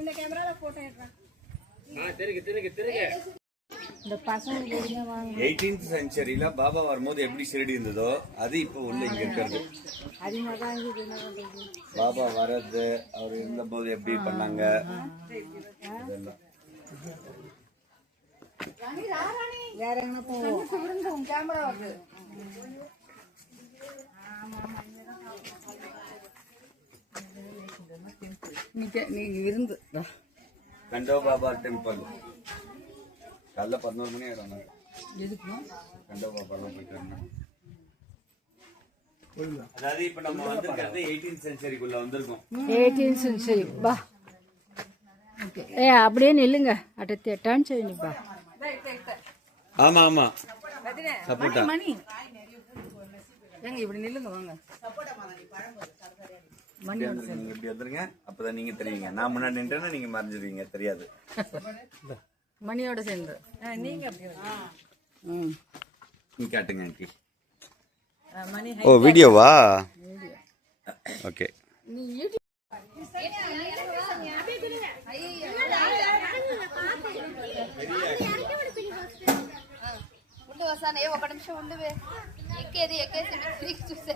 இந்த கேமரால போட்டோ எடுறேன். இந்த பசங்க 18th செஞ்சுரியில பாபா வரும்போது எப்படி ஷிரடி இருந்ததோ அது இப்ப உள்ள இங்க இருக்கிறது. பாபா வர்றது அவர் இருந்தபோது எப்படி பண்ணாங்க வேற எங்க போவோம் கேமரா வருது. நீங்க இருந்து கண்டோ பாபா டெம்பிள் காலைல 11 மணி ஆயிடும். எதுக்கு கண்டோ பாபாலாம் போயிட்டாங்க. அதாவது இப்ப நம்ம வந்திருக்கிறது 18th செஞ்சுரிக்குள்ள வந்திருக்கோம். 18th செஞ்சுரி பா. ஏ அப்படியே நில்லுங்க. அட்ட டர்ன் செய்யுங்க பா. ஆமா ஆமா சப்போட்டா மணி ஏங்க இப்படி நில்லுங்க வாங்க. மணி நீங்க இப்படி வந்துருங்க. அப்பதான் நீங்க தெரியுங்க. நான் முன்னாடி நின்றேன்னா நீங்க மறைஞ்சிருவீங்க, தெரியாது. மணியோட சேர்ந்து நீங்க அப்படி நீங்க காட்டுங்க ஆண்டி. மணி ஓ வீடியோவா? ஓகே. நீ யூடியூப் ఉండు వస్తానే ఒక నిమిషం ఉండువే ఎక్కేది ఎక్కేసి తిరిగి చూసే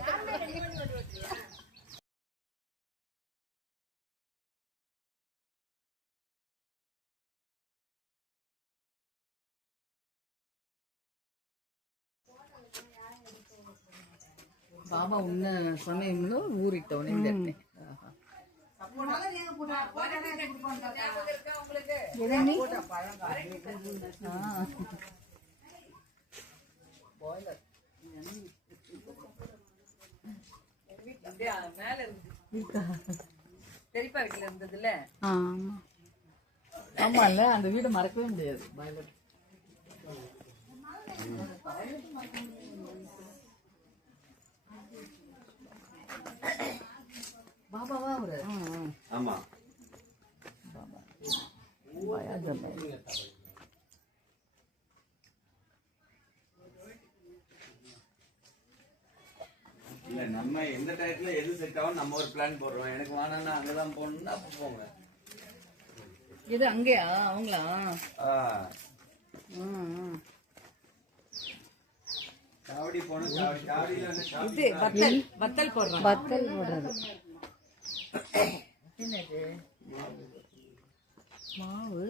బాబా ఉన్న సమయంలో ఊరితో నిందండి. பெரியப்பா வீட்டுல இருந்ததுல ஆமா இல்ல, அந்த வீடு மறக்கவே முடியாது. பாய்லர் பாபாவா அவரு? ஆமா பாபா இல்ல நம்ம எந்த டயத்துல எது செட் ஆகும் நம்ம ஒரு பிளான் போடுறோம். எனக்கு வேணாம்னா அங்கதான் போகணும்னா அப்ப போங்க. இது அங்கேயா அவங்களா? காவடி போன காவடியில இது வத்தல் வத்தல் போடுறோம். வத்தல் போடுறது என்னது? மாவு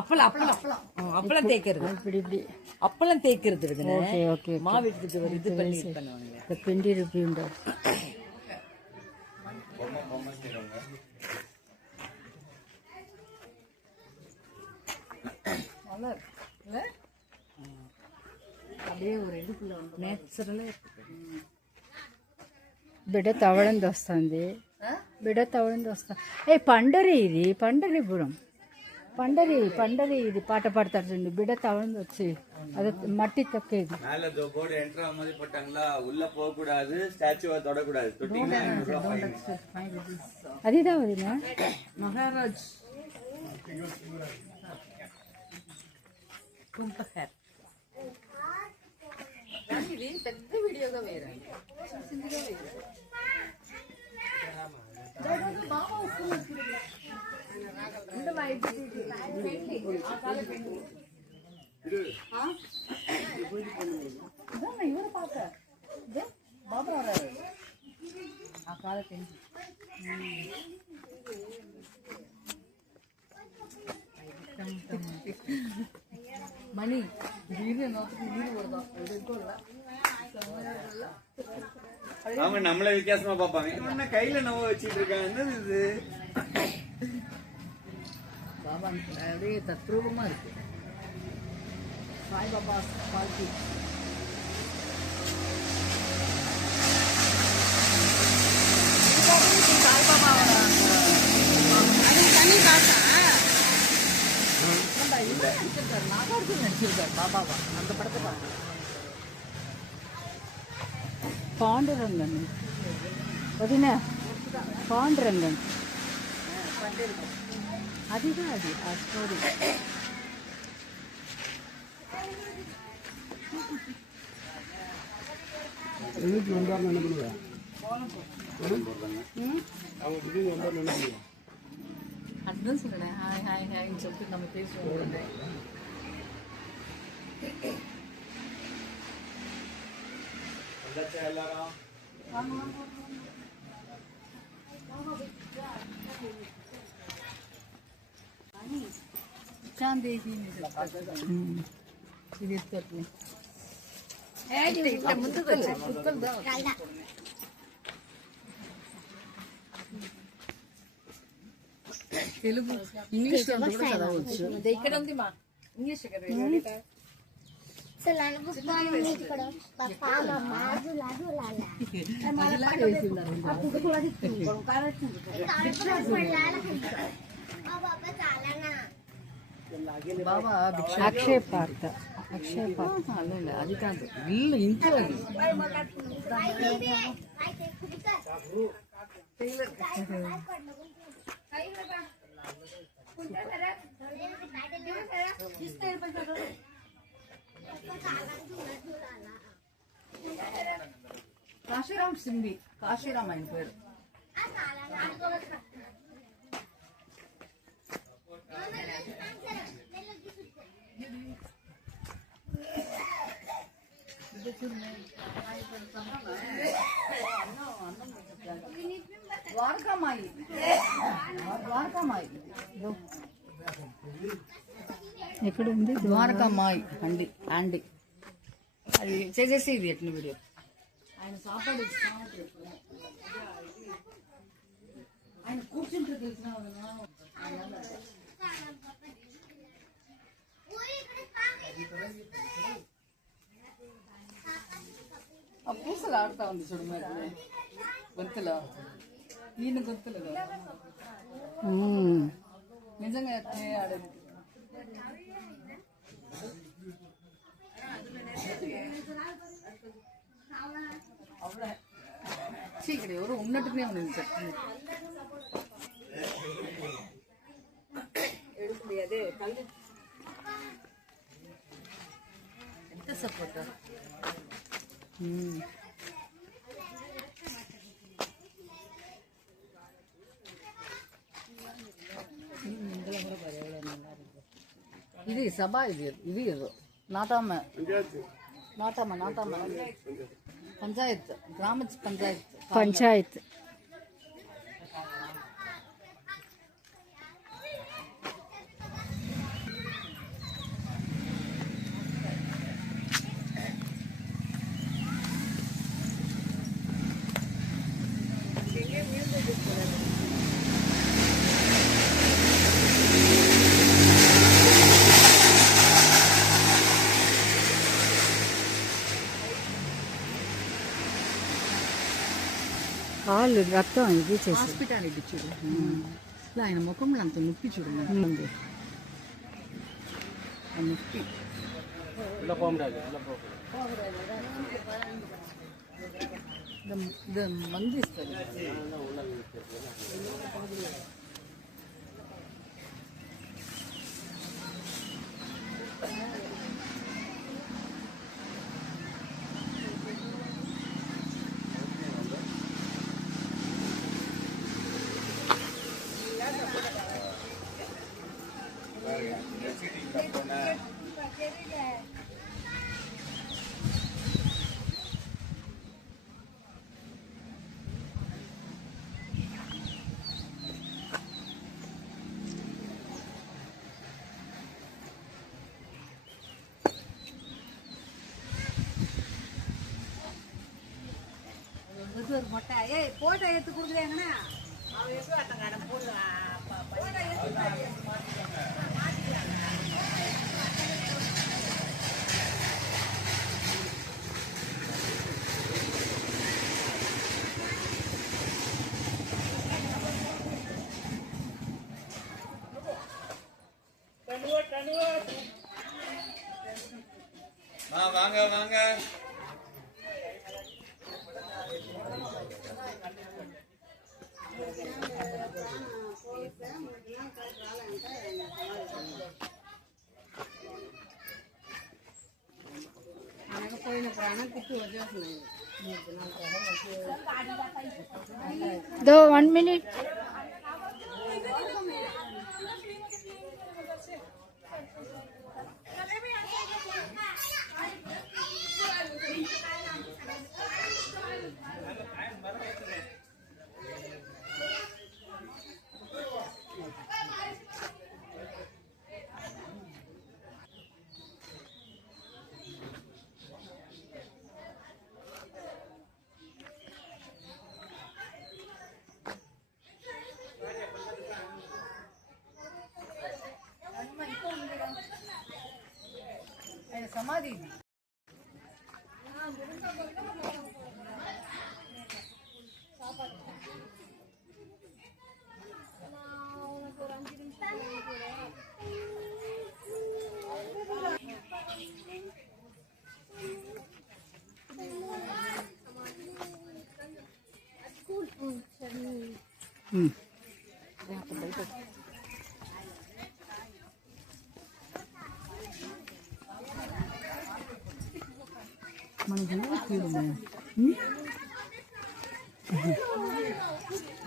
அப்பளம் அப்பளம் அப்பளம் அப்பளம் தேய்க்கிறது. இப்படி இப்படி அப்பளம் தேய்க்கிறது. Okay okay. மாவு எடுத்துட்டு ஒரு இது பண்ணி பண்ணுவாங்க. இந்த பிண்டி இருப்பீங்க. பொம்மை செய்றவங்க நல்லா இருக்குல்ல? அப்படியே ஒரு இதுக்குள்ள வந்து நேச்சுரலா இருக்கு. బిడ్డ తవడంది వస్తుంది. బిడ్డ తవడంది వస్తుంది. ఏ పండరి ఇది పండరిపురం పండరి ఇది పాట పాడతారు చూడండి. బిడ్డ తవడంది వచ్చి అది మట్టి తొక్కేది. மேல போர்டு என்ட்ரா மாதிரி போட்டாங்களா, உள்ள போக கூடாது, ஸ்டாச்சுவை தொடக்கூடாது. தொட்டிங்கன்னா அதுதான் வதினா மகாராஜ் కుంపహర్. ఇది పెద్ద వీడియోగా వేరే సిందిగా వేరే. இவரை பார்க்க பாபா வராரு ஆ காலை தெரிஞ்சு. மணி வீடு நோக்கி வீடு வருதா? அவங்க நம்மள வித்தியாசமா பாப்பாங்க. என்ன கையில நோவு வச்சிட்டு இருக்காங்க, என்னது இது? பாபா அப்படியே தத்ரூபமா இருக்கு. சாய்பாபா பால்கி. சாய்பாபா தனி காசா நடிச்சிருக்காரு, நாகார்ஜுன் நடிச்சிருக்காரு பாபாவா அந்த படத்தை பாருங்க. பாண்டுரங்கன் వదినా పాండురంగన్ అదిగా అది ఆ స్టోరీ. அதுதான் சொல்றேன், ஹாய் ஹாய் ஹாய்ன்னு சொல்லிட்டு நம்ம பேசுவோம். చాందేసి ఇది ఎత్తుకొని ముందుకు వచ్చి కుక్కలు తెలుగు ఇంగ్లీష్ కూడా చదవచ్చు. ఇక్కడ ఉంది మా ఇంగ్లీష్ కదా. బాబా అక్షయ పార్త అಲ್ಲ అది కాదు, ఇల్లు ఇంట్లో అది. కాశీరామ్ సింధి, కాశీరామ్ ఆయన పేరు. ద్వారకామాయి, ద్వారకామాయి ఎక్కడ ఉంది? ద్వారకామాయి అండి అండి అది చేసేసి ఇది ఎట్లా వీడియో. ఆయన సాపాడు ఆయన కూర్చుంటే తెలిసిన ఆ పూసలు ఆడుతా ఉంది చూడు మరి గొంతులో, ఈయన గొంతులు నిజంగా ఎట్లే ఆడేది. ఇక్కడ ఎవరు ఉన్నట్టునే ఉంది చెప్తుంది. అదే కళ్ళు ఎంత సపోర్ట్. ఇది సభ, ఇది నాటమ్మ పంచాయత్, గ్రామ పంచాయత్. కాళ్ళు రక్తం ఇది చేసి హాస్పిటాలిటీ చూడు. ఆయన ముఖంలో అంత నొప్పి చూడు, నొప్పి మందు ఇస్తారు. ஒரு மொட்டை ஏய் போட்டோ எடுத்து கொடுக்குறேங்கண்ணா அவன் எப்படி அட்டங்க போட்டு வாங்க வாங்க. दो 1 minute சமாதி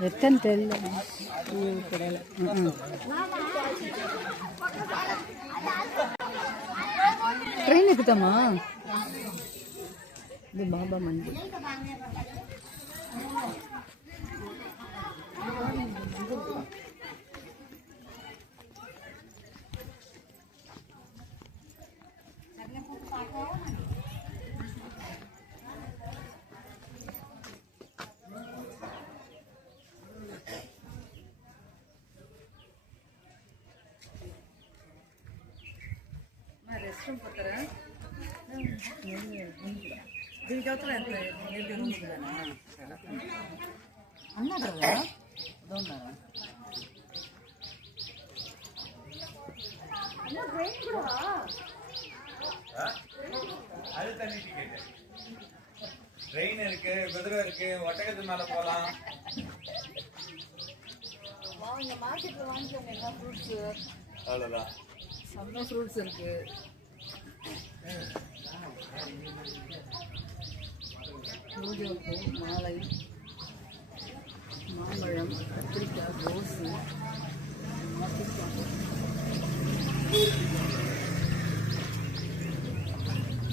ఎత్తని తెల్ల ట్రైన్ ఎక్కుతామా ఇది బాబా మంది దీనికి అవుతారా ఎంత రూమ్స్ అన్నారు కదా ఉన్నారా அது தனி டிக்கெட். ட்ரெயின் இருக்கு, குதிரை இருக்கு, ஒட்டகத்து மேல போலாம். வாங்க மார்க்கெட்ல வாங்கிக்கோங்க என்ன ஃப்ரூட்ஸ் அவ்வளவுதான். செம்ம ஃப்ரூட்ஸ் இருக்கு. ரோஜாப்பூ, மாலை, மாம்பழம், கத்திரிக்காய், ரோஸு,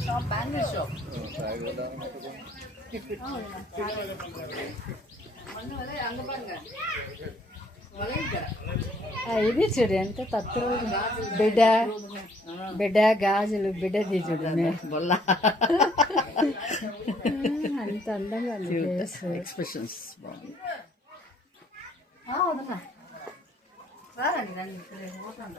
ஷாப் பேங்கிள் ஷாப் அங்க பாருங்க ఇది చూడు ఎంత తక్కువ బిడ్డ బిడ్డ గాజులు బిడ్డది చూడు అంత అందంగా ఎక్స్ప్రెషన్స్ బాగుంది. వదన్నా రారండి రండి పోతాను.